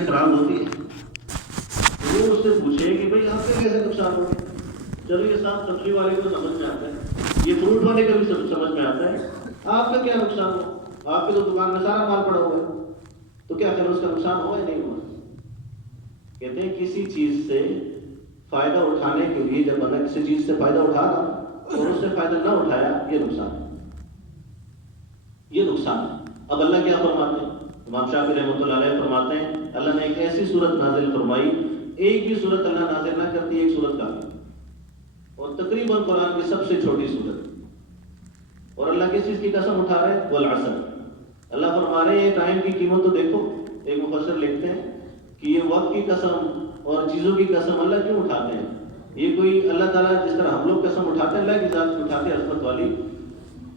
کے خراب ہوتی ہے، وہ اس سے پوچھے کہ بھائی آپ کا کیسے نقصان ہو گیا؟ چلو یہ سب سبزی والے کو سمجھ میں آتا ہے، یہ فروٹ والے کو بھی سمجھ میں آتا ہے، آپ کا کیا نقصان ہوا؟ آپ کی تو دکان میں سارا مال پڑا ہوا ہے، تو کیا خیر اس کا نقصان ہوا یا نہیں ہوا؟ کہتے ہیں کسی چیز سے فائدہ اٹھانے کے لیے جب بندہ کسی چیز سے فائدہ اٹھا رہا اور اس سے فائدہ نہ اٹھایا، یہ نقصان ہے، یہ نقصان ہے۔ اب اللہ کیا فرماتے ہیں؟ امام شافعی رحمۃ اللہ علیہ فرماتے ہیں اللہ نے ایک ایسی صورت نازل فرمائی، ایک بھی صورت اللہ نازل نہ کرتی، ایک صورت کافی، اور تقریباً قرآن کی سب سے چھوٹی صورت، اور اللہ کس چیز کی قسم اٹھا رہے ہیں؟ والعصر۔ اللہ فرما رہے ہیں یہ ٹائم کی قیمت تو دیکھو۔ ایک مفسر لکھتے ہیں کہ یہ وقت کی قسم اور چیزوں کی قسم اللہ کیوں اٹھاتے ہیں؟ یہ کوئی اللہ تعالیٰ جس طرح ہم لوگ قسم اٹھاتے ہیں اللہ کی ذات کی اٹھاتے ہیں عظمت والی،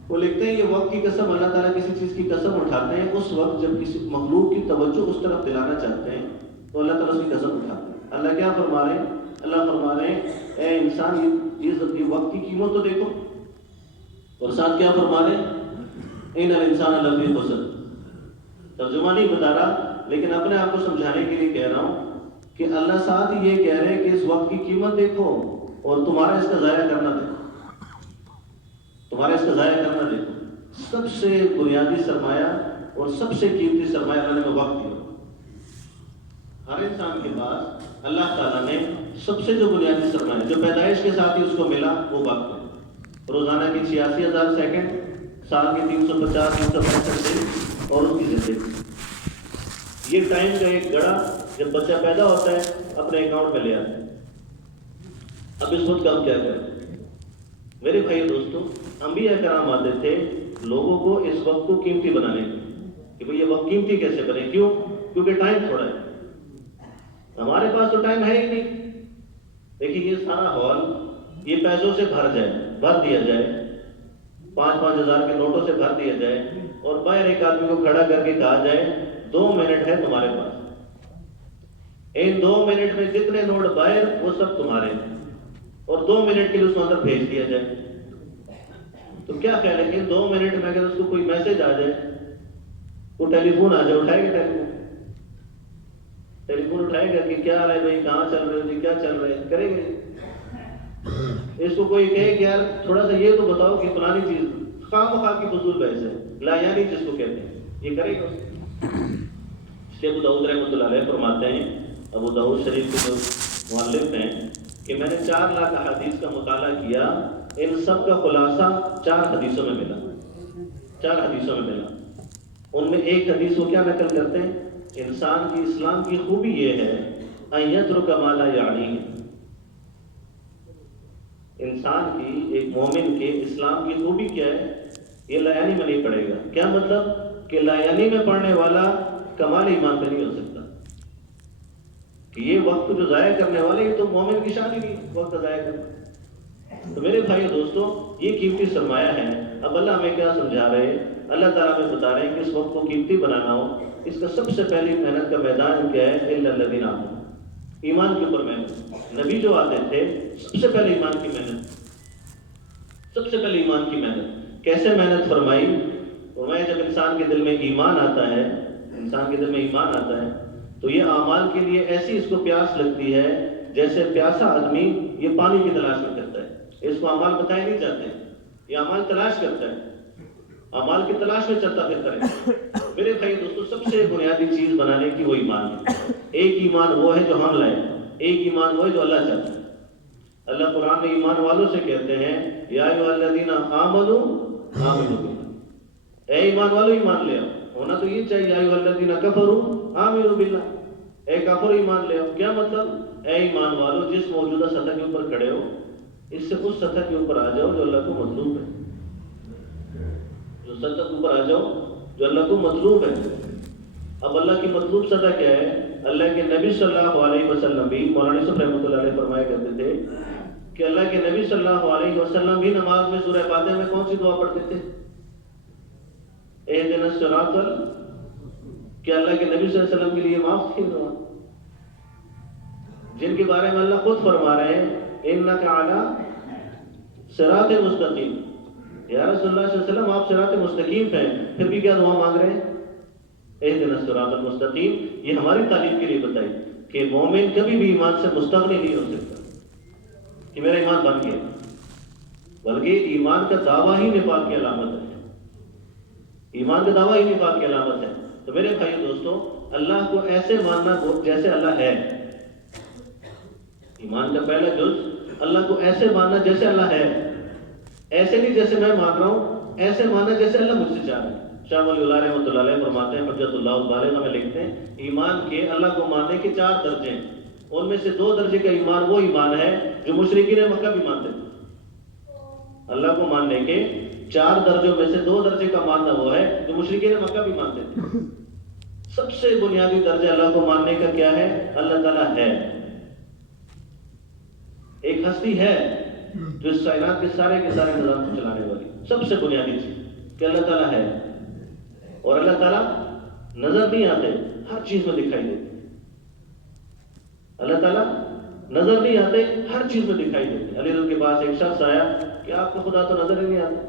وہ لکھتے ہیں یہ وقت کی قسم اللہ تعالیٰ کسی چیز کی قسم اٹھاتے ہیں اس وقت جب کسی مخلوق کی توجہ اس طرف دلانا چاہتے ہیں تو اللہ تعالیٰ اس کی قسم اٹھاتے ہیں۔ اللہ کیا فرما رہے ہیں؟ اللہ فرما رہے ہیں اے انسان یہ وقت کی قیمت تو دیکھو، اور ساتھ کیا فرما رہے ہیں؟ ان الانسان لفی خسر۔ ترجمہ نہیں بتا رہا لیکن اپنے آپ کو سمجھانے کے لیے کہہ رہا ہوں کہ اللہ ساتھ یہ کہہ رہے ہیں کہ اس وقت کی قیمت دیکھو اور تمہارا اس کا ضائع کرنا دیکھو، تمہارا اس کا ضائع کرنا دیکھو۔ سب سے بنیادی سرمایہ اور سب سے قیمتی سرمایہ اللہ نے وقت دیا۔ ہر انسان کے پاس اللہ تعالیٰ نے سب سے جو بنیادی سرمایہ جو پیدائش کے ساتھ ہی اس کو ملا وہ وقت ہے۔ روزانہ کی 86,000 سیکنڈ، سال کے 350 365 دن اور اس کی زندگی، یہ ٹائم کا ایک گڑا جب بچہ پیدا ہوتا ہے اپنے اکاؤنٹ میں لے آتا ہے۔ اب اس وقت کا ہم کیا کریں؟ میرے بھائی دوستوں، انبیاء کرام آتے تھے لوگوں کو اس وقت کو قیمتی بنانے کہ بھئی یہ وقت قیمتی کیسے بنے؟ کیوں؟ کیونکہ ٹائم تھوڑا ہے، ہمارے پاس تو ٹائم ہے ہی نہیں۔ دیکھیے یہ سارا ہال یہ پیسوں سے بھر دیا جائے، 5-5 ہزار کے نوٹوں سے بھر دیا جائے اور باہر ایک آدمی کو کھڑا کر کے کہا جائے 2 منٹ ہے تمہارے پاس، ان 2 منٹ میں جتنے نوٹ باہر وہ سب تمہارے ہیں، اور 2 منٹ کے لیے اس کو اندر بھیج دیا جائے، تو کیا خیال ہے کہ 2 منٹ میں اگر اس کو کوئی میسج آ جائے، وہ ٹیلی فون آ جائے، اٹھائے گا ٹیلی فون اٹھائے گا کہ کیا حال ہے بھائی، کہاں چل رہے ہو جی، کیا چل رہے ہیں؟ کرے گا؟ اس کو کوئی کہے کہ یار تھوڑا سا یہ تو بتاؤ کہ فلانی چیز خواہ مخواہ کی فضول بحث ہے، لا یعنی جس کو کہتے ہیں، یہ کرے گا؟ شیخ ابو داؤد رحمۃ اللہ علیہ فرماتے ہیں، ابو داؤد شریف کے جو مؤلف ہیں، کہ میں نے 4 لاکھ احادیث کا مطالعہ کیا، ان سب کا خلاصہ 4 حدیثوں میں ملا، 4 حدیثوں میں ملا۔ ان میں ایک حدیث وہ کیا نقل کرتے ہیں؟ انسان کی اسلام کی خوبی یہ ہے ان یترک ما لا یعنیہ، انسان کی ایک مومن کے اسلام کی خوبی کیا ہے؟ یہ لا یعنی میں نہیں پڑھے گا۔ کیا مطلب؟ کہ لا یعنی میں پڑھنے والا کمال ایمان پہ نہیں ہو سکتا، کہ یہ وقت جو ضائع کرنے والے یہ تو مومن کی شان ہی نہیں وقت ضائع کرنا۔ تو میرے بھائی دوستوں یہ قیمتی سرمایہ ہے۔ اب اللہ ہمیں کیا سمجھا رہے ہیں؟ اللہ تعالیٰ ہمیں بتا رہے ہیں کہ اس وقت کو قیمتی بنانا ہو، اس کا سب سے پہلی محنت کا میدان کیا ہے؟ الا الذین آمنوا، ایمان کے اوپر محنت۔ نبی جو آتے تھے سب سے پہلے ایمان کی محنت، سب سے پہلے ایمان کی محنت۔ کیسے محنت فرمائی؟ فرمایا جب انسان کے دل میں ایمان آتا ہے، انسان کے دل میں ایمان آتا ہے تو یہ اعمال کے لیے ایسی اس کو پیاس لگتی ہے جیسے پیاسا آدمی یہ پانی کی تلاش میں کرتا ہے۔ اس کو اعمال بتائے نہیں جاتے، یہ اعمال تلاش کرتا ہے، اعمال کی تلاش میں چلتا پھرتا ہے۔ میرے بھائی دوستو سب سے بنیادی چیز بنانے کی وہ ایمان ہے۔ ایک ایمان وہ ہے جو ہم لائیں، ایک ایمان وہ ہے جو اللہ چاہتا ہے۔ اللہ قرآن میں ایمان والوں سے کہتے ہیں یا ایھا الذین آمنوا آمنوا باللہ، اے ایمان والو ایمان لے آؤ۔ ہونا تو یہ چاہیے یا ایھا الذین کفروا آمنوا باللہ، اے کافر ایمان لے آؤ۔ کیا مطلب؟ اے ایمان والو جس موجودہ سطح کے اوپر کھڑے ہو اس سے اس سطح کے اوپر آ جاؤ جو اللہ کو مطلوب ہے، جو سطح کے اوپر آ جاؤ جو اللہ کو مطلوب ہے۔ اب اللہ کی مطلوب سطح کیا ہے؟ اللہ کے نبی صلی اللہ علیہ وسلم بھی، مولانا یوسف رحمۃ اللہ علیہ فرمایا کرتے تھے کہ اللہ کے نبی صلی اللہ علیہ وسلم بھی نماز میں سورہ فاتحہ میں کون سی دعا پڑھتے تھے؟ اہدنا الصراط کہ اللہ کے نبی صلی اللہ علیہ وسلم کے لیے معاف تھی دعا، جن کے بارے میں اللہ خود فرما رہے ہیں انک علی صراط مستقیم، یا رسول اللہ صلی اللہ علیہ وسلم آپ صراط مستقیم ہیں، پھر بھی کیا دعا مانگ رہے ہیں؟ اہدنا الصراط المستقیم، یہ ہماری تعلیم کے لیے بتائی کہ مومن کبھی بھی ایمان سے مستغنی نہیں ہو سکتا کہ میرا ایمان بن گیا، بلکہ ایمان کا دعویٰ ہی نفاق کی علامت ہے، ایمان کا دعویٰ ہی نفاق کی علامت ہے۔ تو میرے بھائی دوستوں، اللہ کو ایسے ماننا جیسے اللہ ہے، ایمان کا پہلا جز اللہ کو ایسے ماننا جیسے اللہ ہے، ایسے نہیں جیسے میں مان رہا ہوں، ایسے ماننا جیسے اللہ مجھ سے چاہ رہا ہے۔ شاہ ولی اللہ رحمۃ اللہ علیہ فرماتے ہیں، حجت اللہ البالغہ میں لکھتے ہیں، ایمان کے اللہ کو ماننے کے 4 درجے ہیں، ان میں سے 2 درجے کا ایمان وہ ایمان ہے جو مشرکین مکہ بھی مانتے تھے۔ اللہ کو ماننے کے 4 درجوں میں سے 2 درجے کا ماننا وہ ہے جو مشرکین مکہ بھی مانتے تھے۔ سب سے بنیادی درجہ اللہ کو ماننے کا کیا ہے؟ اللہ تعالیٰ ہے، ایک ہستی ہے جو اس کائنات کے سارے نظام کو چلانے والی، سب سے بنیادی چیز کہ اللہ تعالیٰ ہے، اور اللہ تعالیٰ نظر نہیں آتے، ہر چیز میں دکھائی دیتے، اللہ تعالیٰ نظر نہیں آتے، ہر چیز میں دکھائی دیتے۔ علی رضی کے پاس ایک شخص آیا کہ آپ کا خدا تو نظر ہی نہیں آتا،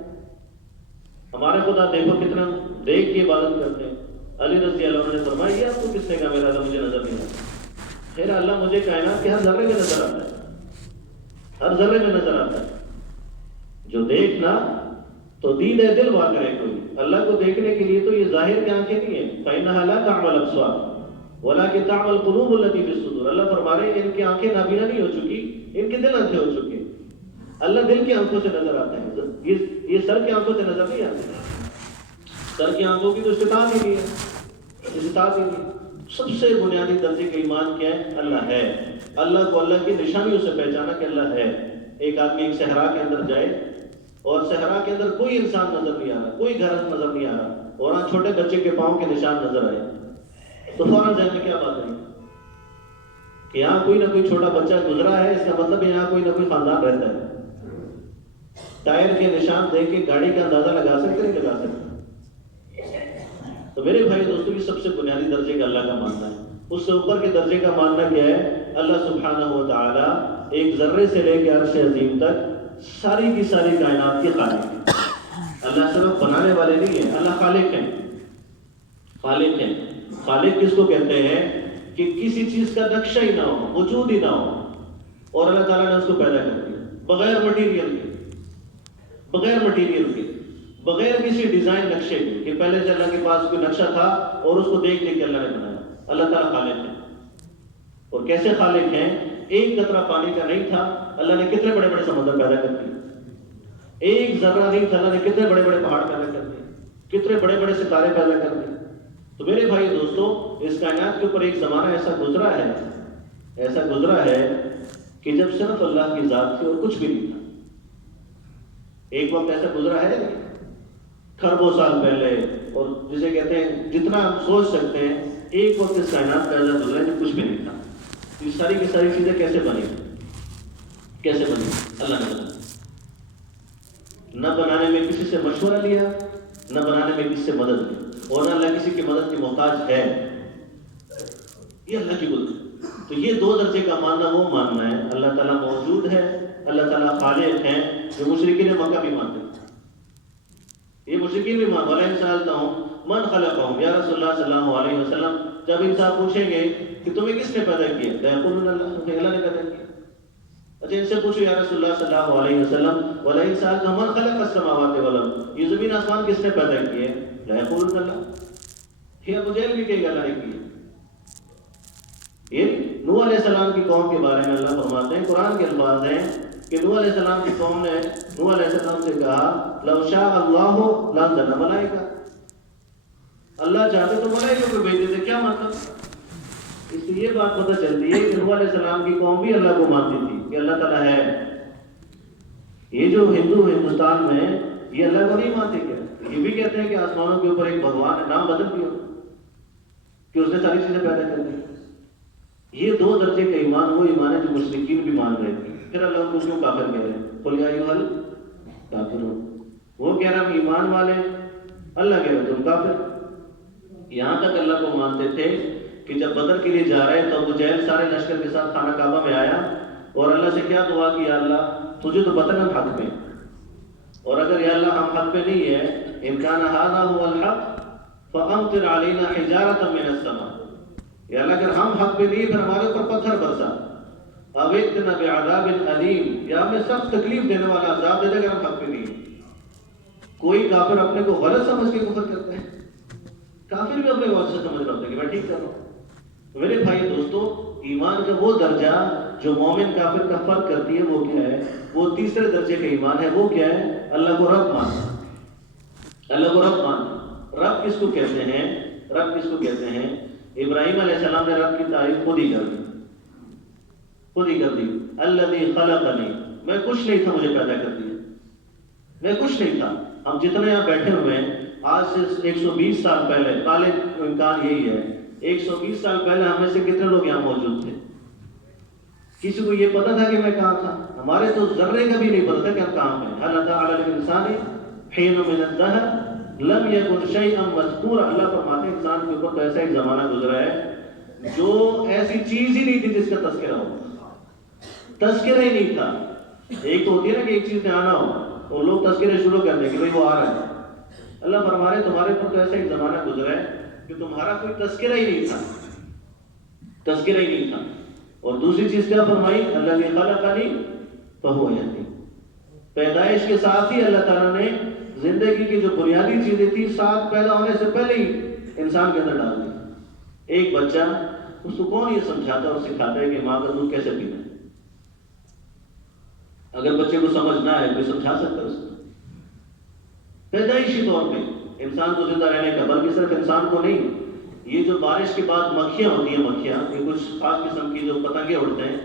ہمارے خدا دیکھو کتنا دیکھ کے عبادت کرتے ہیں۔ علی رضی اللہ عنہ نے فرمایا، یہ آپ کو کس نے کہا میرا اللہ مجھے نظر نہیں آتا؟ خیر اللہ مجھے کائنات کے ہر ذرے میں نظر آتا ہے، ہر ذرے میں نظر آتا ہے۔ جو دیکھنا تو دید دل وا کرے کوئی، اللہ کو دیکھنے کے لیے تو یہ ظاہر کی آنکھیں نہیں ہیں، فَإِنَّهَا لَا تَعْمَى الْأَبْصَارُ وَلَكِنْ تَعْمَى الْقُلُوبُ الَّتِي فِي الصُّدُورِ۔ اللہ فرما رہے ہیں ان کی آنکھیں نابینا نہیں ہو چکی، ان کے دل اندھے ہو چکے۔ اللہ دل کی آنکھوں سے نظر آتا ہے، یہ سر کی آنکھوں سے نظر نہیں آتا، سر کی آنکھوں کی تو استطاعت ہی نہیں ہے، استطاعت ہی نہیں۔ سب سے بنیادی درجے کا ایمان کیا ہے؟ اللہ ہے۔ اللہ کو اللہ کی نشانیوں سے پہچانا کہ اللہ ہے۔ ایک آدمی ایک صحرا کے اندر جائے اور صحرا کے اندر کوئی انسان نظر نہیں آ رہا، کوئی گھر نظر نہیں آ رہا، اور وہاں چھوٹے بچے کے پاؤں کے نشان نظر آئے، تو فوراً ذہن میں کیا بات ہے کہ یہاں کوئی نہ کوئی چھوٹا بچہ گزرا ہے، اس کا مطلب یہاں کوئی نہ کوئی خاندان رہتا ہے۔ ٹائر کے نشان دیکھ کے گاڑی کا اندازہ لگا سکتے نہیں لگا سکتے؟ تو میرے بھائی دوستوں کی سب سے بنیادی درجے کا اللہ کا ماننا ہے۔ اس سے اوپر کے درجے کا ماننا کیا ہے؟ اللہ سبحانہ و تعالی ایک ذرے سے لے کے عرش عظیم تک ساری کی ساری کائنات کے خالق ہیں۔ اللہ صرف بنانے والے نہیں ہیں، اللہ خالق ہیں، خالق ہیں۔ خالق کس کو کہتے ہیں؟ کہ کسی چیز کا نقشہ ہی نہ ہو، وجود ہی نہ ہو، اور اللہ تعالیٰ نے اس کو پیدا کر دیا بغیر مٹیریل کے، بغیر کسی ڈیزائن نقشے کے، کہ پہلے سے اللہ کے پاس کوئی نقشہ تھا اور اس کو دیکھ کے اللہ نے بنایا۔ اللہ تعالیٰ خالق ہے، اور کیسے خالق ہیں؟ ایک قطرہ پانی کا نہیں تھا، اللہ نے کتنے بڑے بڑے سمندر پیدا کر دیے۔ ایک ذرہ نہیں تھا، اللہ نے کتنے بڑے بڑے پہاڑ پیدا کر دیے، کتنے بڑے بڑے ستارے پیدا کر دیے۔ تو میرے بھائی دوستوں، اس کائنات کے اوپر ایک زمانہ ایسا گزرا ہے کہ جب صرف اللہ کی ذات تھی اور کچھ بھی نہیں تھا۔ ایک وقت ایسا گزرا ہے کھربوں سال پہلے، اور جسے کہتے ہیں جتنا ہم سوچ سکتے ہیں، ایک وقت اس کائنات کا ایسا گزرا ہے جو کچھ بھی نہیں تھا۔ یہ ساری کی ساری چیزیں کیسے بنی؟ اللہ نے بنا، نہ بنانے میں کسی سے مشورہ لیا، نہ بنانے میں کسی سے مدد لی، اور نہ اللہ کسی کی مدد کی محتاج ہے، یہ اللہ کی قدرت۔ تو یہ 2 درجے کا ماننا وہ ماننا ہے، اللہ تعالیٰ موجود ہے، اللہ تعالیٰ خالق ہیں، جو مشرکین مکہ بھی مانتے ہیں۔ یہ مشرکین بھی مانتے ہیں۔ وَلَئِن سَأَلْتَهُمْ مَنْ خَلَقَهُمْ، یا رسول اللہ صلی اللہ علیہ وسلم جب انسان پوچھیں گے کہ تمہیں کس نے پیدا کیا، لَيَقُولُنَّ اللَّهُ، اللہ نے پیدا کیا۔ اچھا ان سے پوچھو یا رسول اللہ صلی اللہ علیہ وسلم وَلَئِن سَأَلْتَهُمْ مَنْ خَلَقَ السَّمَاوَاتِ وَالْأَرْضَ، یہ زمین آسمان کس نے پیدا کیے، لَيَقُولُنَّ اللَّهُ، یہ ابو جہل بھی کہے گا اللہ نے کیا۔ یہ نوح علیہ السلام کی قوم کے بارے میں اللہ فرماتے ہیں، قرآن کے الفاظ ہیں کہ نوح علیہ السلام کی قوم نے نوح علیہ السلام سے کہا لَوْ شَاءَ اللَّهُ لَأَنزَلَ مَلَائِكَةً، اللہ چاہتے تو ملائکہ کو بھیج دیتے۔ کیا مطلب؟ اس سے یہ بات پتہ چلتی ہے کہ نوح علیہ السلام کی قوم بھی اللہ کو مانتی تھی کہ اللہ تعالیٰ ہے۔ یہ جو ہندوستان میں یہ اللہ کو نہیں مانتے، کیا یہ بھی کہتے ہیں کہ آسمانوں کے اوپر ایک بھگوان ہے، نام بدل دیا کہ اس نے ساری چیزیں پیدا کر دی۔ یہ 2 درجے کا ایمان وہ ایمان ہے جو مشرکین بھی مان رہے تھے۔ پھر اللہ کو کیوں کافر کہہ رہے ہیں؟ قُلْ يَا أَيُّهَا الْكَافِرُونَ، وہ کہہ رہا ہم ایمان والے، اللہ کہہ رہا تم کافر۔ یہاں تک اللہ کو مانتے تھے کہ جب بدر کے لیے جا رہے تو ابو جہل سارے لشکر کے ساتھ خانہ کعبہ میں آیا اور اللہ سے کیا دعا کی، یا اللہ تجھے تو پتہ ہم حق پہ، اور اگر یا اللہ ہم حق پہ نہیں ہے، إِن كَانَ هَذَا هُوَ الْحَقُّ فَأَمْطِرْ عَلَيْنَا حِجَارَةً مِّنَ السَّمَاءِ، یا اللہ اگر ہم حق پہ نہیں پھر ہمارے اوپر پتھر برسا، أَوْ ائْتِنَا بِعَذَابٍ أَلِيمٍ، یا ہمیں سخت تکلیف دینے والا عذاب دے دے اگر ہم حق پہ نہیں ہیں۔ کوئی کافر اپنے کو غلط سمجھ کے کفر کرتا ہے، کافر بھی اپنے کو غلط سمجھ رہا ہوتا ہے کہ میں ٹھیک کر رہا ہوں۔ میرے بھائی دوستو، ایمان کا وہ درجہ جو مومن کافر کا فرق کرتی ہے وہ کیا ہے؟ وہ تیسرے درجے کا ایمان ہے۔ وہ کیا ہے؟ اللہ کو رب ماننا۔ اللہ کو رب ماننا۔ رب کس کو کہتے ہیں؟ رب کس کو کہتے ہیں؟ ابراہیم علیہ السلام نے رب کی تعریف خود ہی کر دی، خود ہی کر دی۔ الذی خلقنی، میں کچھ نہیں تھا، مجھے پیدا کر دیا، میں کچھ نہیں تھا۔ ہم جتنے یہاں بیٹھے ہوئے ہیں آج سے 120 سال پہلے، غالب امکان یہی ہے 120 سال پہلے ہم میں سے کتنے لوگ یہاں موجود تھے؟ کسی کو یہ پتا تھا کہ میں کہاں تھا؟ ہمارے تو ذرے کا بھی نہیں پتا تھا کہ ہم کہاں ہیں۔ هل أتى على الإنسان حين من الدهر لم يكن شيئا مذكورا، اللہ فرماتے ہیں انسان کے اوپر تو ایسا ایک زمانہ گزرا ہے جو ایسی چیز ہی نہیں تھی جس کا تذکرہ ہو، تذکرہ ہی نہیں تھا۔ ایک تو ہوتی ہے نا کہ ایک چیز میں آنا ہو اور لوگ تذکرے شروع کر دیں کہ بھائی وہ آ رہا ہے۔ اللہ فرما رہے تمہارے اوپر تو ایسا ایک زمانہ گزرا ہے کہ تمہارا کوئی تذکرہ ہی نہیں تھا، تذکرہ ہی نہیں تھا۔ اور دوسری چیز کیا فرمائی؟ اللہ نے خلقنی فہو یہدین، پیدائش کے ساتھ ہی اللہ تعالیٰ نے زندگی کی جو بنیادی چیزیں تھی ساتھ پیدا ہونے سے پہلے ہی انسان کے اندر ڈال دی۔ ایک بچہ، اس کو کون یہ سمجھاتا اور سکھاتا ہے کہ ماں کا دودھ کیسے پینا ہے؟ اگر بچے کو سمجھ نہ آئے کوئی سمجھا سکتا ہے اس کو؟ پیدائشی طور پہ انسان کو زندہ رہنے کا، بلکہ صرف انسان کو نہیں، یہ جو بارش کے بعد مکھیاں ہوتی ہیں، مکھیاں یہ کچھ خاص قسم کی جو پتنگے اڑتے ہیں،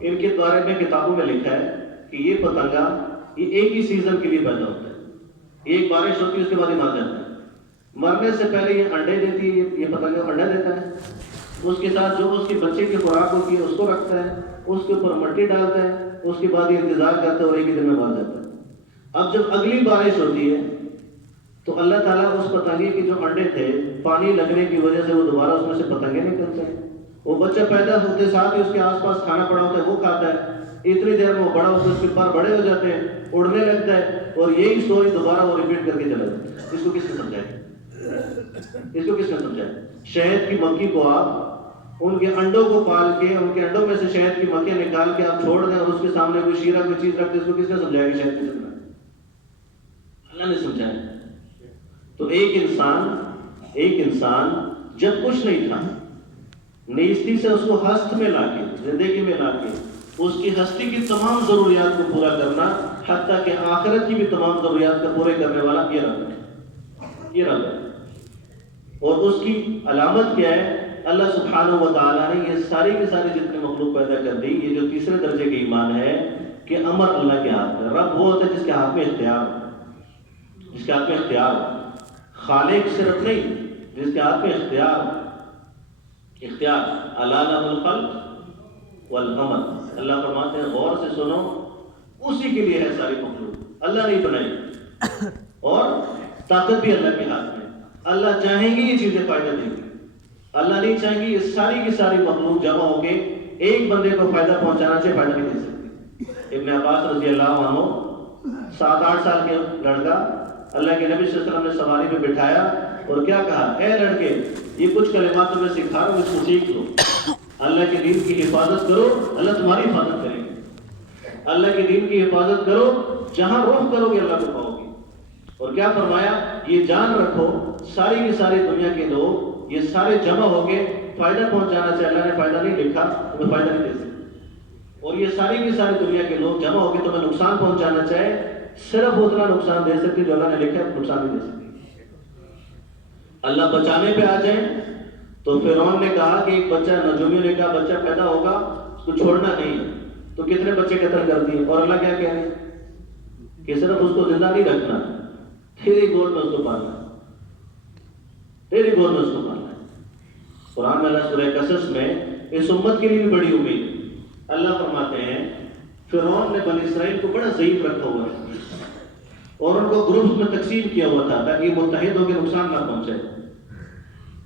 ان کے بارے میں کتابوں میں لکھا ہے کہ یہ پتنگا یہ ایک ہی سیزن کے لیے پیدا ہوتا ہے، ایک بارش ہوتی ہے اس کے بعد ہی مر جاتا ہے۔ مرنے سے پہلے یہ انڈے دیتی ہے، یہ پتنگا انڈا دیتا ہے، اس کے ساتھ جو اس کے بچے کی خوراک ہوتی ہے اس کو رکھتا ہے، اس کے اوپر مٹی ڈالتا ہے، اس کے بعد یہ انتظار کرتا ہے اور ایک ہی دن میں مر جاتا ہے۔ اب جب اگلی بارش ہوتی ہے تو اللہ تعالیٰ اس پتنگے کے جو انڈے تھے پانی لگنے کی وجہ سے وہ دوبارہ اس میں سے پتنگے نکلتے ہیں، وہ بچہ پیدا ہوتے ساتھ ہی اس کے آس پاس کھانا پڑا ہوتا ہے وہ کھاتا ہے، اتنی دیر میں وہ بڑا ہوتا ہے، اس کے پر بڑے ہو جاتے ہیں، اڑنے لگتا ہے، اور یہی سٹوری دوبارہ وہ ریپیٹ کر کے چلا جاتا ہے۔ اس کو کس نے سمجھایا؟ اس کو کس نے سمجھایا؟ شہد کی مکھی کو آپ ان کے انڈوں کو پال کے ان کے انڈوں میں سے شہد کی مکھیاں نکال کے آپ چھوڑ دیں اور اس کے سامنے کوئی شیرہ کوئی چیز رکھ دیں، اس کو کس نے سمجھایا کہ شہد کس نے؟ اللہ نے سمجھایا۔ تو ایک انسان جب کچھ نہیں تھا، نیستی سے اس کو ہست میں لا کے، زندگی میں لا کے اس کی ہستی کی تمام ضروریات کو پورا کرنا، حتیٰ کہ آخرت کی بھی تمام ضروریات کو پورے کرنے والا یہ رب ہے، یہ رب ہے۔ اور اس کی علامت کیا ہے؟ اللہ سبحانہ و تعالیٰ نے یہ ساری کے سارے جتنے مخلوق پیدا کر دی، یہ جو تیسرے درجے کا ایمان ہے کہ امر اللہ کے ہاتھ میں۔ رب وہ ہوتا ہے جس کے ہاتھ میں اختیار ہو، جس کے ہاتھ میں اختیار ہو۔ خالق صرف نہیں، جس کے ہاتھ میں اختیار ہو، اختیار۔ الا لہ الخلق والامر، اللہ فرماتے ہیں غور سے سنو، اسی کے لیے ہے ساری مخلوق، اللہ نہیں بنائی، اور طاقت بھی اللہ کے ہاتھ میں۔ اللہ چاہیں گے یہ چیزیں فائدہ دیں گی، اللہ نہیں چاہیں گے یہ ساری کی ساری مخلوق جمع ہو کے ایک بندے کو فائدہ پہنچانا چاہے فائدہ نہیں دے سکتی۔ ابن عباس رضی اللہ عنہ 7-8 سال کے لڑکا اللہ کے نبی صلی اللہ علیہ وسلم نے سواری میں بٹھایا اور کیا کہا؟ اے لڑکے، یہ کچھ کلمات تمہیں سکھا رہا ہوں، اس کو سیکھ لو، اللہ کے دین کی حفاظت کرو، اللہ تمہاری حفاظت کرے گا۔ اللہ کے دین کی حفاظت کرو، جہاں رخ کرو گے اللہ کو پاؤ گے۔ اور کیا فرمایا؟ یہ جان رکھو ساری کی ساری دنیا کے لوگ یہ سارے جمع ہو کے فائدہ پہنچانا چاہے، اللہ نے فائدہ نہیں لکھا، تمہیں فائدہ نہیں دے سکتے، اور یہ ساری کی ساری دنیا کے لوگ جمع ہو کے تمہیں نقصان پہنچانا چاہے، صرف اتنا نقصان دے سکتے جو اللہ نے لکھا ہے، نقصان نہیں دے سکتے۔ اللہ بچانے پہ آ جائیں تو فرعون نے کہا کہ ایک بچہ، نجومیوں نے کہا بچہ پیدا ہوگا اس کو چھوڑنا نہیں ہے، تو کتنے بچے قتل کر دیے، اور اللہ کیا کہہ رہے ہیں کہ صرف اس کو زندہ نہیں رکھنا، تیری گود میں اس کو پالنا ہے، تیری گود میں اس کو پالنا ہے۔ قرآن میں اللہ سورہ قصص میں اس امت کے لیے بھی بڑی امید، اللہ فرماتے ہیں فرعون نے بنی اسرائیل کو بڑا ضعیف رکھا ہوا ہے اور ان کو گروپس میں تقسیم کیا ہوا تھا تاکہ متحد ہو کے نقصان نہ پہنچے،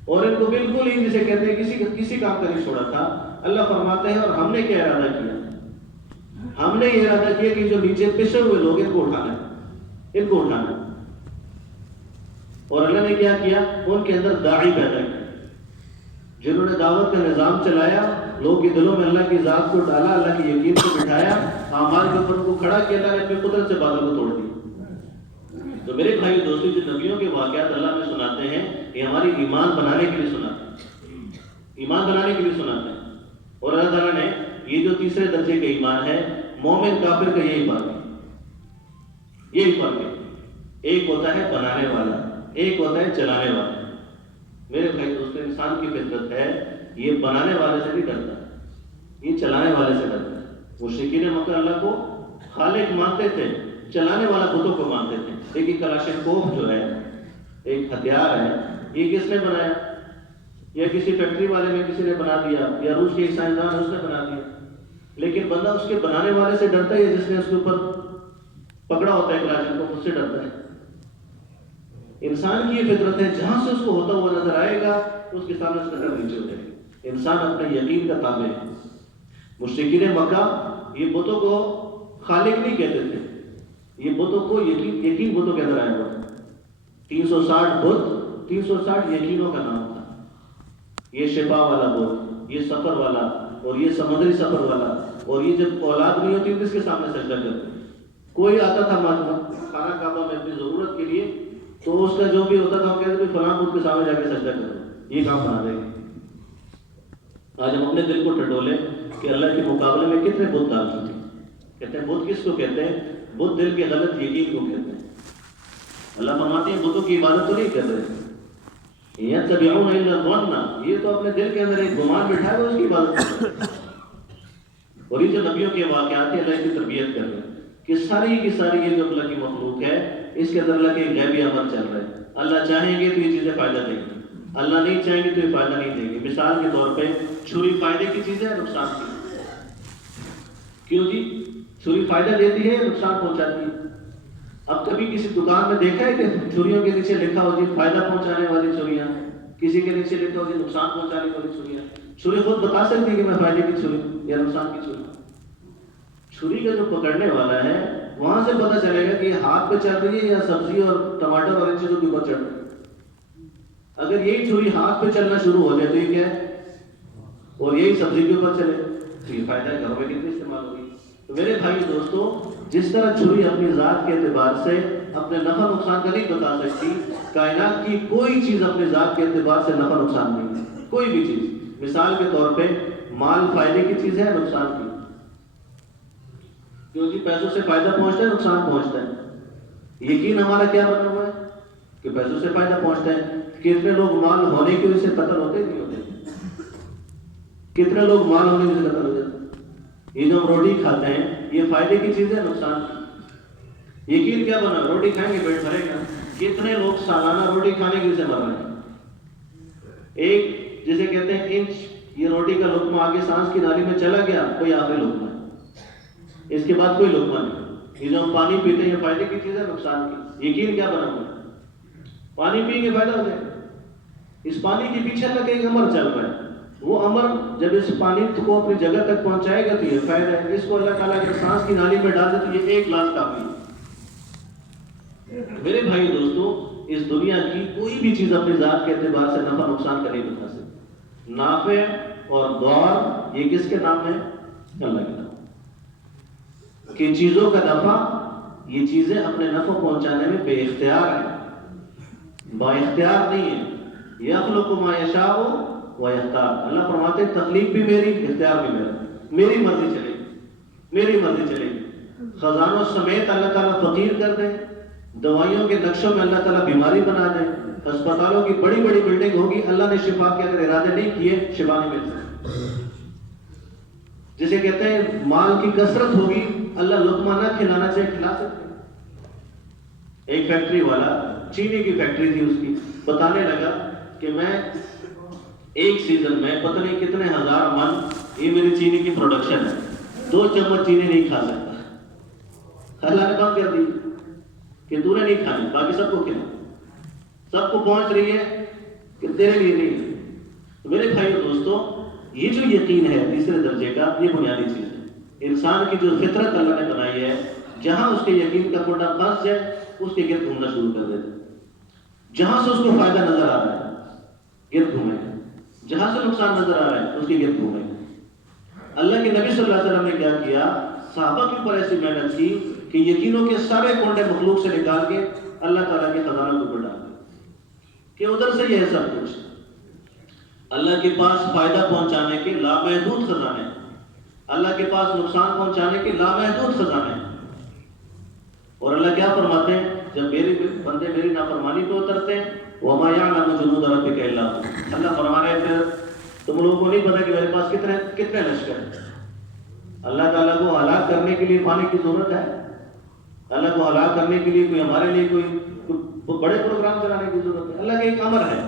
اور ان کو بالکل ہی جسے کہتے ہیں کسی کام کا نہیں چھوڑا تھا۔ اللہ فرماتے ہیں اور ہم نے کیا ارادہ کیا؟ ہم نے یہ ارادہ کیا کہ جو نیچے پسے ہوئے لوگ ان کو اٹھانا ہے، ان کو اٹھانا ہے۔ اور اللہ نے کیا کیا؟ ان کے اندر داعی پیدا کیا، جنہوں نے دعوت کا نظام چلایا، لوگ کے دلوں میں اللہ کی ذات کو ڈالا، اللہ کے یقین کو بٹھایا، اعمال کے اوپر کو کھڑا کیا، اللہ نے اپنی قدرت سے بادل کو توڑ دیا۔ تو میرے بھائی دوستو، جو نبیوں کے واقعات اللہ ہمیں سناتے ہیں، یہ ہماری ایمان بنانے کے لیے سناتے ہیں، ایمان بنانے کے لیے سناتے ہیں۔ اور اللہ تعالیٰ نے یہ جو تیسرے درجے کا ایمان ہے، مومن کافر کا یہی فرق ہے، یہی فرق ہے۔ ایک ہوتا ہے بنانے والا، ایک ہوتا ہے چلانے والا۔ میرے بھائی دوستو، انسان کی فطرت ہے، یہ بنانے والے سے نہیں ڈرتا، یہ چلانے والے سے ڈرتا ہے۔ مشرکین مکہ اللہ کو خالق مانتے تھے، چلانے والا بتوں کو مانتے تھے۔ لیکن کلاشنکوف جو ہے ایک ہتھیار ہے، یہ کس نے بنایا؟ یا کسی فیکٹری والے میں کسی نے بنا دیا، یا روس کے ایک سائنسدان اس نے بنا دیا۔ لیکن بندہ اس کے بنانے والے سے ڈرتا ہے، جس نے اس کے اوپر پکڑا ہوتا ہے کلاشنکوف، اس سے ڈرتا ہے۔ انسان کی یہ فطرت ہے، جہاں سے اس کو ہوتا ہوا نظر آئے گا اس کے سامنے اس کا ڈر نیچے ہو جائے گا۔ انسان اپنے یقین کا تابع ہے۔ مشرکین مکہ یہ بتوں کو خالق نہیں کہتے تھے، یہ بتوں کو یقین بتوں کے اندر آیا ہوا تھا۔ 360 بت، 360 یقینوں کا نام تھا۔ یہ شفا والا بت، یہ سفر والا، اور یہ سمندری سفر والا، اور یہ جب اولاد نہیں ہوتی تو اس کے سامنے سجدہ کرتے۔ کوئی آتا تھا خانہ کعبہ میں اپنی ضرورت کے لیے، تو اس کا جو بھی ہوتا تھا وہ کہتے تھے فلاں بت کے سامنے جا کے سجدہ کرو، یہ کام بنا دے گا۔ آج ہم اپنے دل کو ٹٹولے کہ اللہ کے مقابلے میں کتنے بت ڈال چکے ہیں۔ کہتے ہیں بت کس کو کہتے ہیں؟ بت دل کے غلط یقین کو کہتے ہیں۔ اللہ فرماتے ہیں بتوں کی عبادت تو نہیں کرتے، یتبعون الا الظن، یہ تو اپنے دل کے اندر ایک گمان بٹھائے ہوئے اس کی عبادت کرتے ہیں۔ اور یہ جو نبیوں کے واقعات ہیں، اللہ کی تربیت کر رہے ہیں کہ ساری کی ساری یہ جو اللہ کی مخلوق ہے، اس کے اندر اللہ کے غیبی امر چل رہے ہیں۔ اللہ چاہیں گے تو یہ چیزیں فائدہ دیں گی، اللہ نہیں چاہیں گے تو یہ فائدہ نہیں دیں گے۔ مثال کے طور پہ چھری فائدے کی چیز ہے، نقصان کی؟ کیوں جی؟ چھری فائدہ دیتی ہے، نقصان پہنچاتی ہے؟ اب کبھی کسی دکان میں دیکھا ہے کہ چھریوں کے نیچے لکھا ہو جی فائدہ پہنچانے والی چھریاں، کسی کے نیچے لکھا ہو جی نقصان پہنچانے والی چھریاں؟ چھری خود بتا سکتی ہے کہ میں فائدے کی چھری یا نقصان کی چھری؟ چھری کا جو پکڑنے والا ہے، وہاں سے پتہ چلے گا کہ یہ ہاتھ پہ چل رہی ہے یا سبزی اور ٹماٹر اور ان چیزوں کے اوپر چل رہی ہے۔ اگر یہی چھری ہاتھ پہ چلنا شروع ہو جائے تو یہ کیا ہے؟ اور یہی سبزی کے اوپر چلے تو یہ فائدہ ہے، گھروں میں کتنی استعمال ہوگی؟ تو میرے بھائی دوستو، جس طرح چھری اپنی ذات کے اعتبار سے اپنے نفع نقصان کا نہیں بتا سکتی، کائنات کی کوئی چیز اپنے ذات کے اعتبار سے نفع نقصان نہیں ہے، کوئی بھی چیز۔ مثال کے طور پہ مال فائدے کی چیز ہے، نقصان کی؟ کیونکہ پیسوں سے فائدہ پہنچتا ہے، نقصان پہنچتا ہے۔ یقین ہمارا کیا بنا ہوا ہے کہ پیسوں سے فائدہ پہنچتا ہے۔ کتنے لوگ مال ہونے کی وجہ سے قتل ہوتے نہیں ہوتے؟ کتنے لوگ مال ہونے کی وجہ سے قتل ہو جاتے ہیں؟ یہ جو ہم روٹی کھاتے ہیں، یہ فائدے کی چیز ہے، نقصان کی؟ یقین کیا بنا؟ روٹی کھائیں گے پیٹ بھرے گا۔ کتنے لوگ سالانہ روٹی کھانے کی وجہ سے مر رہے ہیں؟ ایک جسے کہتے ہیں انچ، یہ روٹی کا لقمہ آگے سانس کی نالی میں چلا گیا، کوئی آخری لقمہ ہے، اس کے بعد کوئی لقمہ نہیں۔ یہ جو ہم پانی پیتے ہیں، یہ فائدے کی چیز ہے، نقصان کی؟ یقین کیا بنا ہوا ہے؟ پانی پئیں گے فائدہ ہو جائے گا۔ اس پانی کے پیچھے اللہ کا ایک امر چل رہا ہے، وہ امر جب اس پانی کو اپنی جگہ تک پہنچائے گا تو یہ فائدہ ہے۔ اس کو اللہ تعالیٰ اگر سانس کی نالی میں ڈال دے تو یہ ایک گلاس کافی ہے۔ میرے بھائی دوستو، اس دنیا کی کوئی بھی چیز اپنی ذات کے اعتبار سے نفع نقصان کا نہیں بتا سکتی۔ نافع اور ضار یہ کس کے نام ہے؟ اللہ کے نام۔ کہ چیزوں کا نفع، یہ چیزیں اپنے نفع پہنچانے میں بے اختیار ہیں، با اختیار نہیں ہے۔ یخلق ما یشاء و یختار، اللہ فرماتے ہیں تخلیق بھی میری، اختیار بھی میرا، میری مرضی چلے گی، میری مرضی چلے گی۔ خزانوں سمیت اللہ تعالیٰ فقیر کر دیں، دوائیوں کے نقشوں میں اللہ تعالیٰ بیماری بنا دیں، ہسپتالوں کی بڑی بڑی بلڈنگ ہوگی، اللہ نے شفا کے اگر ارادے نہیں کیے شفا نہیں مل سکتی۔ جسے کہتے ہیں مال کی کثرت ہوگی، اللہ لقمہ نہ کھلانا چاہے کھلا سکتے ہیں۔ ایک فیکٹری والا، چینی کی فیکٹری تھی اس کی، بتانے لگا کہ میں ایک سیزن میں پتہ نہیں کتنے ہزار من یہ میری چینی کی پروڈکشن ہے، 2 چمچ چینی نہیں کھا سکتا۔ اللہ نے بند کر دی کہ تو نے نہیں کھانی، باقی سب کو کھلا، سب کو پہنچ رہی ہے کہ تیرے لیے نہیں ہے۔ میرے بھائی اور دوستو، یہ جو یقین ہے تیسرے درجے کا، یہ بنیادی چیز ہے۔ انسان کی جو فطرت اللہ نے بنائی ہے، جہاں اس کے یقین کا کوٹا پھنس جائے اس کے گرد گھومنا شروع کر دیتے۔ جہاں سے اس کو فائدہ نظر آ رہا ہے گرد گھومے گا، جہاں سے نقصان نظر آ رہا ہے اس کی گرد گھومے گا۔ اللہ کے نبی صلی اللہ علیہ وسلم نے کیا کیا، صحابہ کے اوپر ایسی محنت کی کہ یقینوں کے سارے کنڈے مخلوق سے نکال کے اللہ تعالیٰ کے خزانوں کے اوپر ڈال دیا کہ ادھر سے یہ ہے سب کچھ۔ اللہ کے پاس فائدہ پہنچانے کے لامحدود خزانے، اللہ کے پاس نقصان پہنچانے کے لامحدود خزانے۔ اور اللہ کیا فرماتے ہیں جب میرے بندے میری نافرمانی پہ اترتے ہیں، وَمَا يَعْلَمُ جُنُودَ رَبِّكَ إِلَّا هُوَ، اللہ فرما رہے ہیں پھر تم لوگوں کو نہیں پتا کہ میرے پاس کتنے لشکر ہیں۔ اللہ تعالیٰ کو ہلاک کرنے کے لیے پانی کی ضرورت ہے؟ اللہ کو ہلاک کرنے کے لیے کوئی ہمارے لیے کوئی بڑے پروگرام چلانے کی ضرورت ہے؟ اللہ کا ایک امر ہے،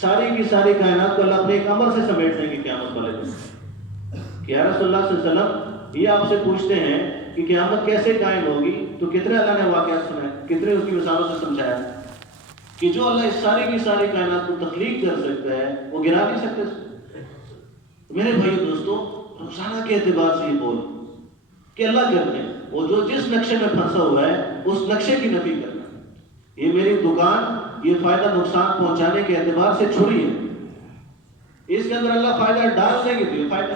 ساری کی ساری کائنات کو اللہ اپنے ایک امر سے سمیٹ دیں گے قیامت والے دن کہ یا رسول اللہ صلی اللہ علیہ وسلم یہ آپ سے پوچھتے ہیں کہ قیامت کیسے قائم ہوگی، تو کتنے اللہ نے واقعات سنائے، کتنے اس کی مثالوں سے سمجھایا کہ جو اللہ اس ساری کی ساری کائنات کو تخلیق کر سکتا ہے وہ گرا نہیں سکتے۔ میرے بھائی دوستو، روزانہ کے اعتبار سے یہ بول کہ اللہ کرتے ہیں وہ جو جس نقشے میں پھنسا ہوا ہے اس نقشے کی نفی کرنا۔ یہ میری دکان یہ فائدہ نقصان پہنچانے کے اعتبار سے چھری ہے، اس کے اندر اللہ فائدہ ڈال دیں گے تو یہ فائدہ،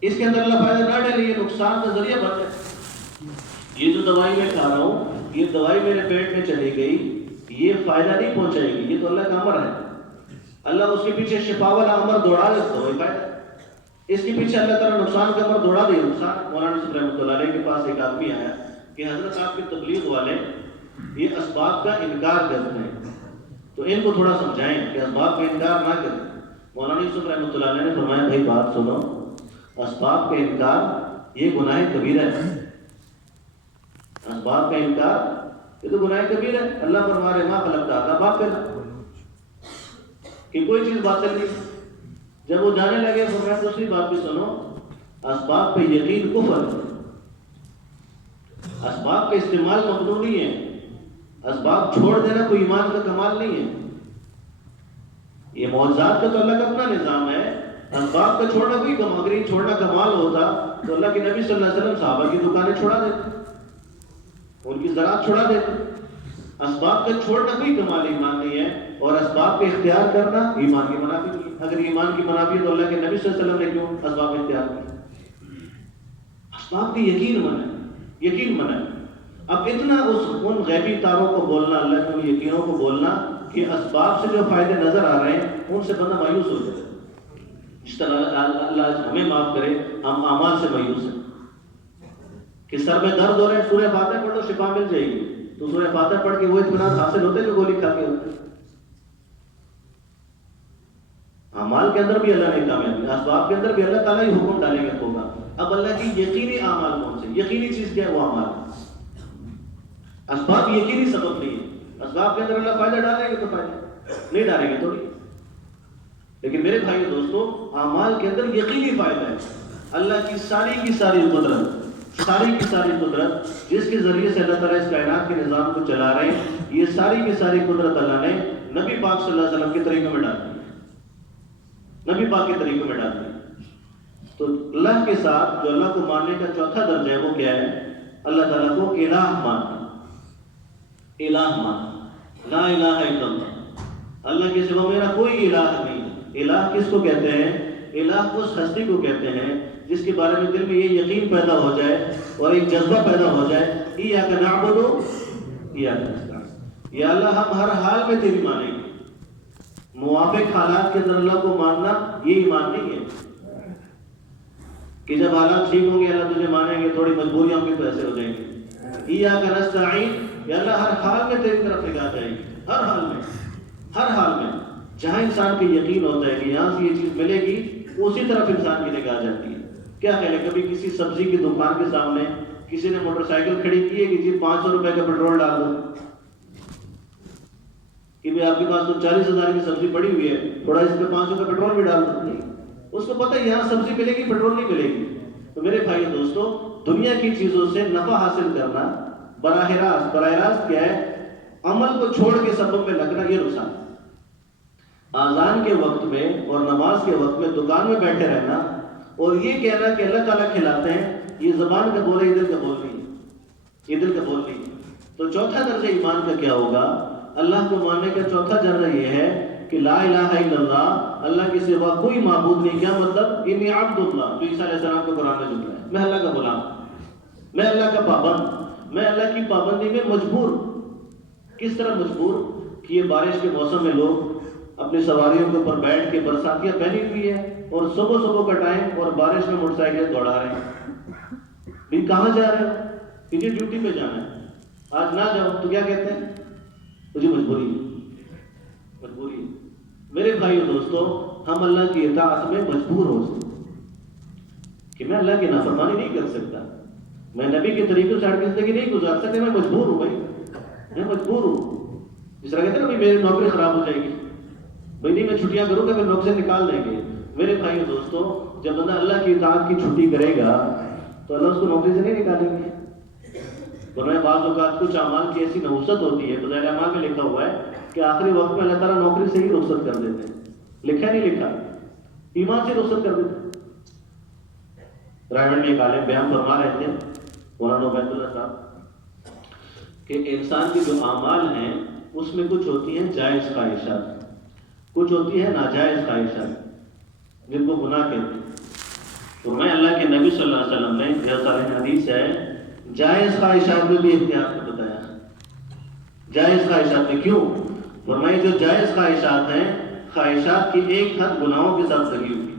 اس کے اندر اللہ فائدہ نہ ڈالے یہ نقصان کا ذریعہ بن جائے۔ یہ جو دوائی میں کھا رہا ہوں یہ دوائی میرے پیٹ میں چلی گئی، یہ فائدہ نہیں پہنچائے گی، یہ تو اللہ کا امر ہے۔ اللہ اس کے پیچھے شفا والا امر دوڑا دیتا ہے، وہی فائدہ۔ اس کے پیچھے اللہ تعالیٰ نقصان کا امر دوڑا دے نقصان۔ مولانا یوسف رحمۃ اللہ علیہ کے پاس ایک آدمی آیا کہ حضرت آپ کے تبلیغ والے یہ اسباب کا انکار کرتے ہیں، تو ان کو تھوڑا سمجھائیں کہ اسباب کا انکار نہ کریں۔ مولانا یوسف رحمۃ اللہ علیہ نے فرمایا بھائی بات سنو، اسباب کا انکار یہ گناہ کبیرہ ہے، اسباب کا انکار یہ تو گناہ کبیرہ ہے۔ اللہ فرما رہے ما خلقت ذا باطلا کہ کوئی چیز باطل نہیں۔ جب وہ جانے لگے فرمایا دوسری بات بھی سنو، اسباب پہ یقین کفر ہے، اسباب کا استعمال ممنوع نہیں ہے، اسباب چھوڑ دینا کوئی ایمان کا کمال نہیں ہے۔ یہ معجزات کا تو اللہ کا اپنا نظام ہے، اسباب کا چھوڑنا کوئی کمال، اگر یہ چھوڑنا کمال ہوتا تو اللہ کے نبی صلی اللہ علیہ وسلم صحابہ کی دکانیں چھوڑا دیتے، ان کی زراعت چھوڑا دیتے۔ اسباب کا چھوڑنا کوئی کمال ایمان نہیں ہے، اور اسباب کا اختیار کرنا ایمان کی منافی نہیں ہے۔ اگر ایمان کی منافی ہے تو اللہ کے نبی صلی اللہ علیہ وسلم نے کیوں اسباب اختیار کیا؟ اسباب کی یقین منع، یقین منع۔ اب اتنا ان غیبی تاروں کو بولنا، اللہ کے ان یقینوں کو بولنا کہ اسباب سے جو فائدے نظر آ رہے ہیں ان سے بندہ مایوس ہو جائے۔ اس طرح اللہ ہمیں معاف کرے، ہم اعمال سے مایوس ہیں کہ سر میں درد ہو رہے ہیں، سورہ فاتحہ پڑھ لو شفا مل جائے گی، تو سورہ فاتحہ پڑھ کے وہ اطمینان حاصل ہوتے جو گولی کھا کے ہوتے۔ اعمال کے اندر بھی اللہ نے کامیابی، اسباب کے اندر بھی اللہ تعالیٰ ہی حکم ڈالیں گے ہوگا۔ اب اللہ کی یقینی اعمال کون سے؟ یقینی چیز کیا ہے؟ وہ اعمال۔ اسباب یقینی سبب نہیں ہے، اسباب کے اندر اللہ فائدہ ڈالیں گے تو فائدہ، نہیں ڈالیں گے تو نہیں۔ لیکن میرے بھائی دوستو، اعمال کے اندر یقینی فائدہ ہے۔ اللہ کی ساری قدرت، ساری کی ساری قدرت جس کے ذریعے سے اللہ تعالیٰ اس کائنات کے نظام کو چلا رہے ہیں، یہ ساری کی ساری قدرت اللہ نے نبی پاک صلی اللہ علیہ وسلم کے طریقوں میں ڈال دی، نبی پاک کے طریقوں میں ڈال دی۔ تو اللہ کے ساتھ جو اللہ کو ماننے کا چوتھا درجہ ہے وہ کیا ہے؟ اللہ تعالیٰ کو الہ ماننا، الہ ماننا، لا الہ الا اللہ، اللہ کے سوا میرا کوئی الہ نہیں ہے۔ الہ کس کو کہتے ہیں؟ الہ اس ہستی کو کہتے ہیں جس کے بارے میں دل میں یہ یقین پیدا ہو جائے اور ایک جذبہ پیدا ہو جائے، ایاک نعبد و ایاک نستعین، یا اللہ ہم ہر حال میں تیری مانیں گے۔ موافق حالات کے اندر اللہ کو ماننا یہ ایمان نہیں ہے کہ جب حالات ٹھیک ہوں گے اللہ تجھے مانیں گے، تھوڑی مجبوریاں ہوں گی تو ایسے ہو جائیں گے۔ ایاک نستعین، یا اللہ ہر حال میں تیری طرف نگاہ جائے گی، ہر حال میں، ہر حال میں۔ جہاں انسان کو یقین ہوتا ہے کہ یہاں سے یہ چیز ملے گی، اسی طرف انسان کی نگاہ جاتی ہے۔ کیا خیال ہے کبھی کسی سبزی کی دکان کے سامنے کسی نے موٹر سائیکل کھڑی کی ہے کہ جی 500 روپے کا پیٹرول ڈال دو، کہ بھائی آپ کے پاس تو 40,000 کی سبزی پڑی ہوئی ہے، تھوڑا اس پہ 500 کا پیٹرول بھی ڈال دو؟ نہیں، اس کو پتہ ہے یہاں سبزی ملے گی، پیٹرول نہیں ملے گی۔ تو میرے بھائی دوستو، دنیا کی چیزوں سے نفع حاصل کرنا براہ راست کیا ہے؟ عمل کو چھوڑ کے سبب میں لگنا، یہ نقصان۔ آذان کے وقت میں اور نماز کے وقت میں دکان میں بیٹھے رہنا اور یہ کہنا کہ اللہ تعالیٰ کھلاتے ہیں، یہ زبان کا بول ہے، یہ دل کا بول نہیں ہے، یہ دل کا بول نہیں ہے۔ تو چوتھا درجہ ایمان کا کیا ہوگا؟ اللہ کو ماننے کا چوتھا جرہ یہ ہے کہ لا الہ الا اللہ، اللہ کے سوا کوئی معبود نہیں. کیا مطلب؟ انی عبد اللہ، جو عیسیٰ علیہ السلام کو قرآن میں جملہ ہے، میں اللہ کا غلام، میں اللہ کا پابند، میں اللہ کی پابندی میں مجبور. کس طرح مجبور؟ کہ یہ بارش کے موسم میں لوگ اپنی سواریوں کے اوپر بیٹھ کے برساتیاں پہنی ہوئی ہے اور صبح صبح کا ٹائم اور بارش میں موٹر سائیکلیں دوڑا رہے ہیں. بھی کہاں جا رہے ہیں؟ کیونکہ ڈیوٹی پہ جانا ہے. آج نہ جاؤ تو کیا کہتے ہیں؟ مجھے مجبوری ہے، مجبوری ہے. میرے بھائیو دوستو، ہم اللہ کی اطاعت میں مجبور ہو سکتے کہ میں اللہ کی نافرمانی نہیں کر سکتا، میں نبی کے طریقوں سے ہٹ کے زندگی نہیں گزار سکتا، میں مجبور ہوں بھائی، میں مجبور ہوں. جس طرح کہتے ہیں نا بھائی میری نوکری خراب ہو جائے گی، بھائی نہیں میں چھٹیاں کروں گا، پھر نوکری سے نکال دیں گے. میرے بھائیو دوستو، جب بندہ اللہ کی اطاعت کی چھٹی کرے گا تو اللہ اس کو نوکری سے نہیں نکالیں گے. ورنہ بعض اوقات کچھ اعمال کی ایسی نحوست ہوتی ہے، فضائل اعمال میں لکھا ہوا ہے کہ آخری وقت میں اللہ تعالیٰ نوکری سے ہی رخصت کر دیتے ہیں. لکھا نہیں لکھا؟ ایمان سے رخصت کر دیتے ہیں. رائمنڈ میں ایک عالم بیان فرما رہے تھے، مولانا عبید اللہ صاحب، کہ انسان کے جو اعمال ہیں اس میں کچھ ہوتی ہیں جائز خواہشات، کچھ ہوتی ہے ناجائز خواہشات جن کو گناہ کہتے ہیں. فرمایا اللہ کے نبی صلی اللہ علیہ وسلم نے، بہت سارے حدیث ہے، جائز خواہشات میں بھی احتیاط کو بتایا. جائز خواہشات میں کیوں؟ فرمایا جو جائز خواہشات ہیں، خواہشات کی ایک حد گناہوں کے ساتھ لگی ہوئی.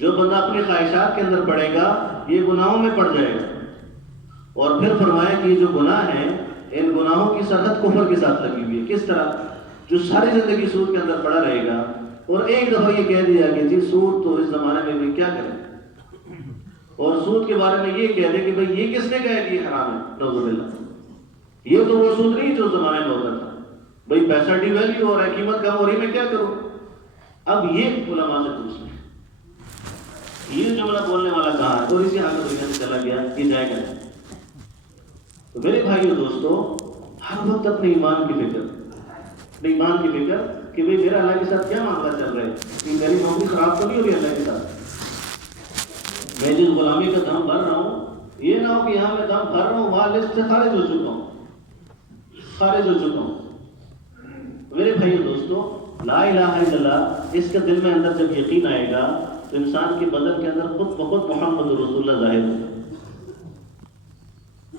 جو بندہ اپنی خواہشات کے اندر پڑے گا یہ گناہوں میں پڑ جائے گا. اور پھر فرمایا کہ یہ جو گناہ ہیں ان گناہوں کی سرحد کفر کے ساتھ لگی ہوئی ہے. کس طرح؟ جو ساری زندگی سود کے اندر پڑا رہے گا اور ایک دفعہ یہ کہہ دیا کہ جی سود تو اس زمانے میں بھی کیا کریں، اور سود کے بارے میں یہ کہہ دے کہ بھئی یہ کس نے کہا کہ یہ حرام ہے، نعوذ باللہ، یہ تو وہ سود نہیں جو اس زمانے میں ہوتا تھا، بھئی پیسہ ڈی ویلیو ہو رہا ہے، قیمت کم ہو رہی ہے، میں کیا کروں؟ اب یہ علماء سے پوچھ لیں یہ جملہ بولنے والا کہاں ہے، اور اسی حالت دنیا سے چلا گیا، یہ جائے گا. تو میرے بھائیو دوستو، ہر وقت اپنے ایمان کی فکر، اپنے ایمان کی فکر کہ بھئی میرا اللہ کے ساتھ کیا معاملہ چل رہا ہے، کہ میری نوکری خراب تو نہیں ہو رہی اللہ کے ساتھ، میں جس غلامی کا دم بھر رہا ہوں یہ نہ ہو کہ یہاں میں دم بھر رہا ہوں وہاں لسٹ سے خارج ہو چکا ہوں، خارج ہو چکا ہوں. میرے بھائیو دوستو، لا الہ الا اللہ اس کا دل میں اندر جب یقین آئے گا تو انسان کے بدن کے اندر خود بخود محمد رسول اللہ ظاہر ہوگا.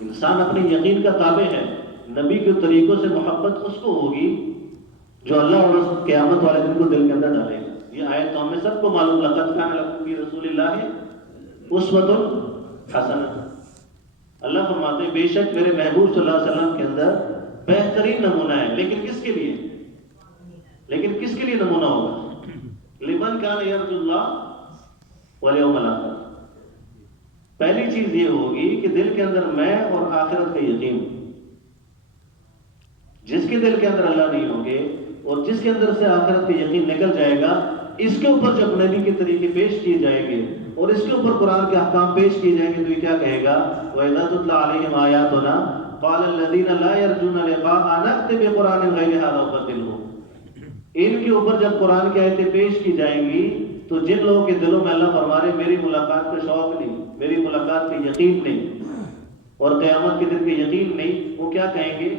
انسان اپنے یقین کا تابع ہے. نبی کے طریقوں سے محبت اس کو ہوگی جو اللہ اور اس قیامت والے دن کو دل کے اندر ڈالے گا. یہ آیت تو ہمیں سب کو معلوم، لقد کان لکم فی رسول اللہ اسوۃ حسنہ. اللہ فرماتے ہیں بے شک میرے محبوب صلی اللہ علیہ وسلم کے اندر بہترین نمونہ ہے. لیکن کس کے لیے؟ لیکن کس کے لیے نمونہ ہوگا؟ لمن کان یرجو اللہ والیوم الآخر. پہلی چیز یہ ہوگی کہ دل کے اندر میں اور آخرت کا یقین. جس کے دل کے اندر اللہ نہیں ہوں گے اور جس کے اندر سے آخرت کا یقین نکل جائے گا، اس کے اوپر جب نبی کے طریقے پیش کیے جائیں گے اور اس کے اوپر قرآن کے احکام پیش کیے جائیں گے تو یہ کیا کہے گا؟ وَإِذَا تُتْلَىٰ عَلَيْهِمْ آيَاتُنَا قَالَ الَّذِينَ لَا يَرْجُونَ لِقَاءَنَا نَأْتِ بِقُرْآنٍ غَيْرِ هَٰذَا وَبَدِّلْهُ. ان کے اوپر جب قرآن کی آیتیں پیش کی جائیں گی تو جن لوگوں کے دلوں میں اللہ فرما رہے میری ملاقات کا شوق نہیں، میری ملاقات کا یقین نہیں اور قیامت کے دن کا یقین نہیں، وہ کیا کہیں گے؟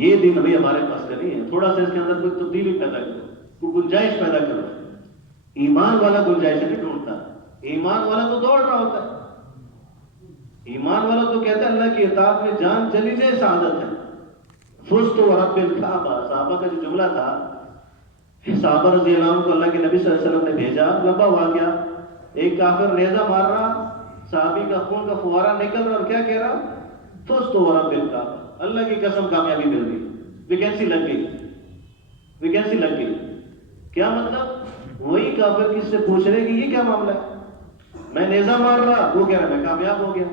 یہ دن ابھی ہمارے پاس کا نہیں ہے، تھوڑا سا اس کے اندر کوئی تبدیلی پیدا کرو، کوئی گنجائش پیدا کرو. ایمان والا گنجائش نہیں ڈھونڈتا، ایمان والا تو دوڑ رہا ہوتا ہے. ایمان والا تو کہتا ہے اللہ کی اطاعت میں جان چلی جائے سعادت ہے. فزت ورب الکعبہ، صحابہ کا جو جملہ تھا، صحابہ رضی اللہ عنہ کو اللہ کے نبی صلی اللہ علیہ وسلم نے بھیجا. لمبا واقعہ، ایک کافر نیزہ مار رہا، صحابی کا خون کا فوارہ نکل رہا اور کیا کہہ رہا؟ فزت ورب الکعبہ، اللہ کی قسم کامیابی مل گئی، ویکینسی لگ گئی، ویکینسی لگ گئی. کیا مطلب؟ وہی کافر کس سے پوچھ رہے کہ یہ کیا معاملہ ہے؟ میں نیزہ مار رہا، وہ کہہ رہا میں کامیاب ہو گیا.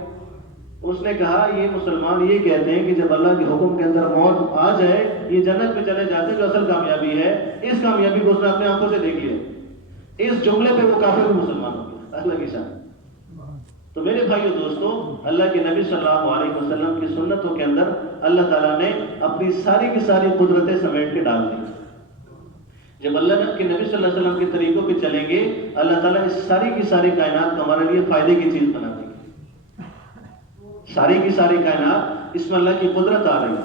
اس نے کہا یہ مسلمان یہ کہتے ہیں کہ جب اللہ کے حکم کے اندر موت آ جائے یہ جنت میں چلے جاتے ہیں، جو اصل کامیابی ہے اس کامیابی کو اس نے اپنے آنکھوں سے دیکھ لیا. اس جملے پہ وہ کافر مسلمان ہو گیا. اللہ کی شان. تو میرے بھائیو دوستو، اللہ کے نبی صلی اللہ علیہ وسلم کی سنتوں کے اندر اللہ تعالیٰ نے اپنی ساری کی ساری قدرتیں سمیٹ کے ڈال دی. جب اللہ کے نبی صلی اللہ علیہ وسلم کے طریقوں پہ چلیں گے اللہ تعالیٰ اس ساری کی ساری کائنات کو ہمارے لیے فائدے کی چیز بنا دیں گے. ساری کی ساری کائنات اس میں اللہ کی قدرت آ رہی ہے،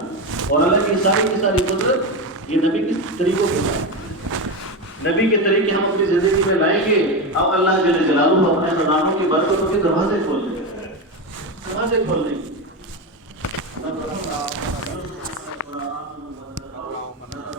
اور اللہ کی ساری قدرت یہ نبی کے طریقوں کے ساتھ، نبی کے طریقے ہم اپنی زندگی میں لائیں گے، اب اللہ جل جلالہ اپنے خزانوں کی برکتوں کے دروازے کھول دیں گے، دروازے کھول دیں گے۔